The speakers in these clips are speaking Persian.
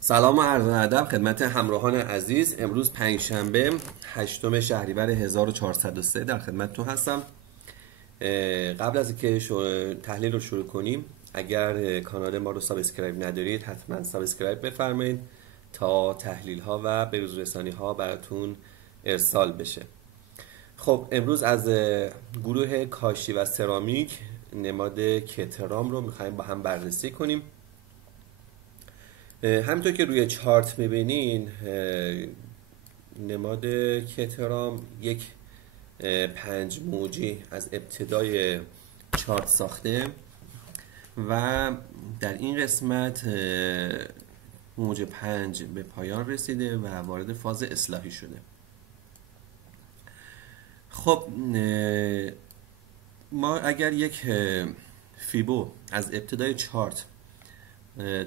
سلام و عرض ادب خدمت همراهان عزیز. امروز پنجشنبه 8 شهریور 1403 در خدمتتون هستم. قبل از اینکه تحلیل رو شروع کنیم، اگر کانال ما رو سابسکرایب ندارید حتما سابسکرایب بفرمایید تا تحلیل ها و بروز رسانی ها براتون ارسال بشه. خب امروز از گروه کاشی و سرامیک نماد کترام رو میخوایم با هم بررسی کنیم. همینطور که روی چارت میبینین نماد کترام یک پنج موجی از ابتدای چارت ساخته و در این قسمت موج 5 به پایان رسیده و وارد فاز اصلاحی شده. خب ما اگر یک فیبو از ابتدای چارت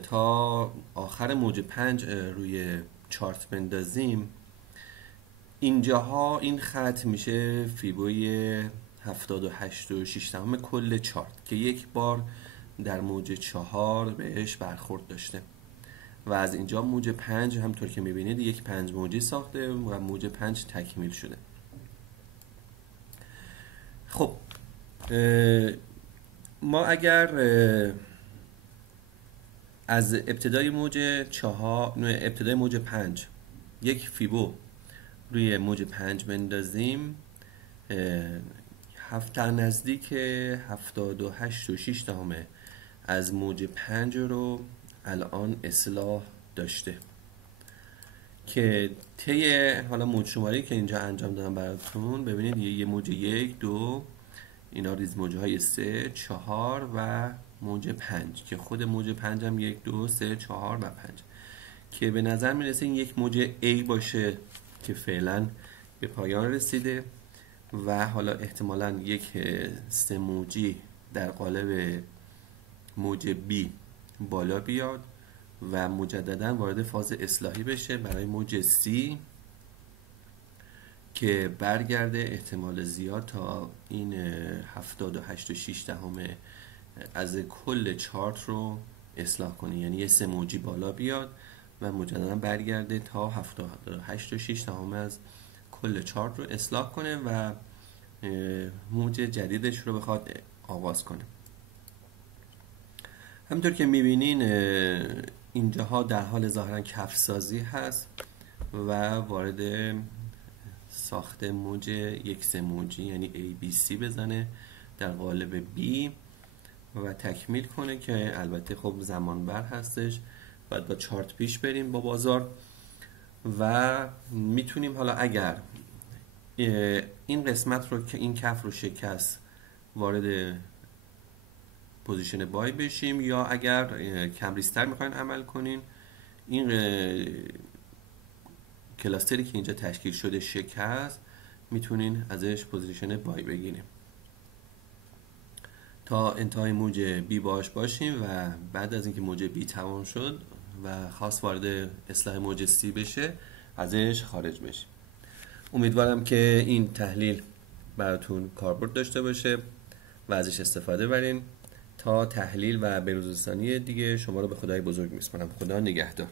تا آخر موج 5 روی چارت بندازیم، اینجاها این خط میشه فیبوی 78.6 کل چارت که یک بار در موج 4 بهش برخورد داشته و از اینجا موج 5 همطور که میبینید یک پنج موجی ساخته و موج 5 تکمیل شده. خب ما اگر از ابتدای موج 5 یک فیبو روی موج 5 بندازیم، در نزدیک 78.6 از موج 5 رو الان اصلاح داشته که طی حالا موج شماری که اینجا انجام دادم براتون ببینید یه موج 1 2 اینا ریز موجه های 3 4 و موج 5 که خود موج 5 هم 1 2 3 4 و 5 که به نظر میرسه این یک موج A باشه که فعلا به پایان رسیده و حالا احتمالاً یک سه موجی در قالب موج B بالا بیاد و مجددا وارد فاز اصلاحی بشه برای موج C که برگرده احتمال زیاد تا این 78.6 از کل چارت رو اصلاح کنه، یعنی یه سه موجی بالا بیاد و مجددا برگرده تا 78.6 از کل چارت رو اصلاح کنه و موج جدیدش رو بخواد آغاز کنه. همونطور که میبینین اینجاها در حال ظاهرا کفسازی هست و وارد ساخت موج یک سه موجی یعنی ABC بزنه در قالب B و تکمیل کنه که البته خب زمان بر هستش. باید با چارت پیش بریم با بازار و میتونیم حالا اگر این قسمت رو که این کف رو شکست وارد پوزیشن بای بشیم، یا اگر کمریستر میخواین عمل کنین این کلاستری که اینجا تشکیل شده شکست، میتونین ازش پوزیشن بای بگیریم تا انتهای موج بی باشیم و بعد از اینکه موج بی تمام شد و خواست وارد اصلاح موج سی بشه ازش خارج بشیم. امیدوارم که این تحلیل براتون کاربرد داشته باشه و ازش استفاده برین. تا تحلیل و بروزرسانی دیگه شما رو به خدای بزرگ میسپارم. خدا نگهدار.